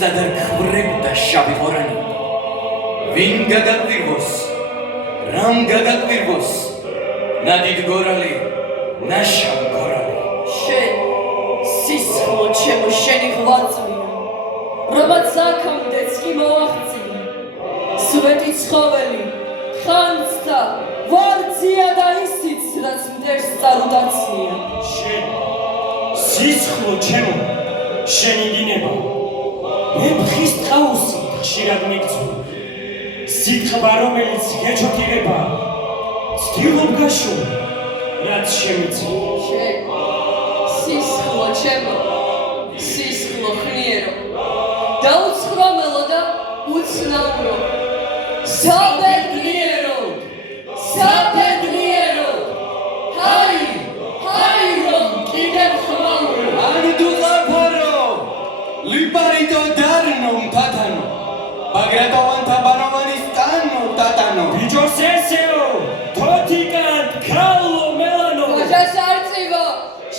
სადარ ხვრებდა შავი ყორანი ვინ გადაგვირვოს რამ გადაგვირვოს ნადიდ გორალი ნაშავ გორალი შენ სისხლო ჩემო შენი ღვაწლია რომელიც აქამდეც კი მოაღწია სვეტი ცხოველი ხანძთა ვარძია და ისიც რაც მტერს წარუდაცნია შენ სისხლო ჩემო შენი დინება მე ფხის ტყაუსი ხშირად მიგწვი სიტყვა რომელიც გეჩოქირება ცდილობ გაშო რაც შემიცი შენ სისხლო ჩემო სისხლო ხნიერო დაუცხრომელო და უცნაურო საბედნიერო ჰაი რომ კიდევ ხმაურო ანდუ ლაფარო ლიპარიტო დარნო მფათანო ბაგრატოვანთა ბანოვანისტანო ტატანო ბიჭოს ესეო თოთიკან ქალო მელანო ვაჟას არწივო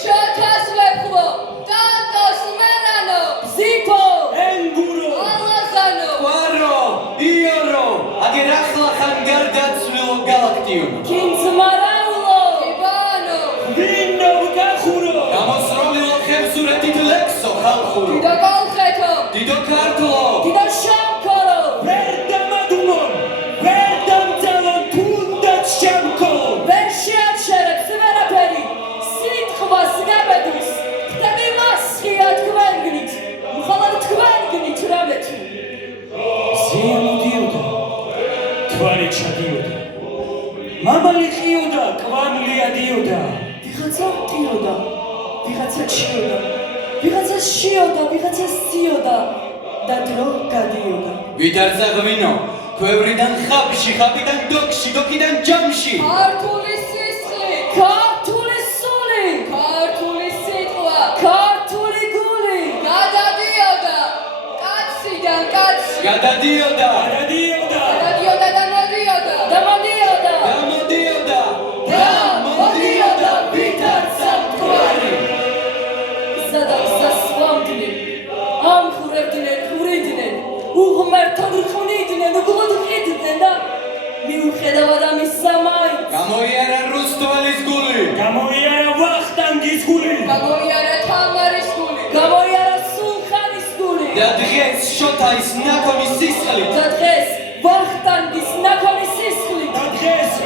შოთას ვეფხო ტატოს მენანო ზიფო ენგურო ალაზანო ყვარო იორო აგერ ახლა ხან გარდაცვლილო გალაქტიონო კინძმარაულო იბანო ვინო გახურო გამოსროლილო ხევსურეთით ლექსო ხალხურო დიდო კოლხეთო დიდო ქართლო დიდო შამქორო ვერ დამადუნონ ვერ დამძალონ თუნდაც შემქოლო ვერ შეაჩერებს ვერაფერი სიტყვას გაბედვის ხტები მასხია თქვენგნით მხოლოდ თქვენგნით რამე თუ ზეა მოდიოდა თვარი ჩადიოდა მამალი ყიოდა კვამლი ადიოდა ვიღაცა მტიროდა ვიღაცა ჩიოდა ვიღაცა შიოდა ვიღაცა სციოდა და დრო გადიოდა ვითარცა ღვინო ქვევრიდან ხაბში ხაბიდან დოქში დოქიდან ჯამში ქართული სისხლი ქართული სული ქართული სიტყვა ქართული გული გადადიოდა კაციდან კაცში გადადიოდა ადიოდა გადადიოდა და მოდიოდა და მოდიოდა დამოდიოდა დამოდიოდა ვითარცა მტკვარი სადაც სასვამდნენ ამხურებდნენ ხვრიდნენ უღმერთად რხვნიდნენ უგლოდ ყიდნენ და მიუხედავად ამისა მაინც გამოიარა რუსტველის გული გამოიარა ვახტანგის გული გამოიარა თამარის გული გამოიარა სულხანის გული და დღეს შოთაის ნაქონი სისხლით და დღეს ვახტანგის ნაქონი სისხლით და დღეს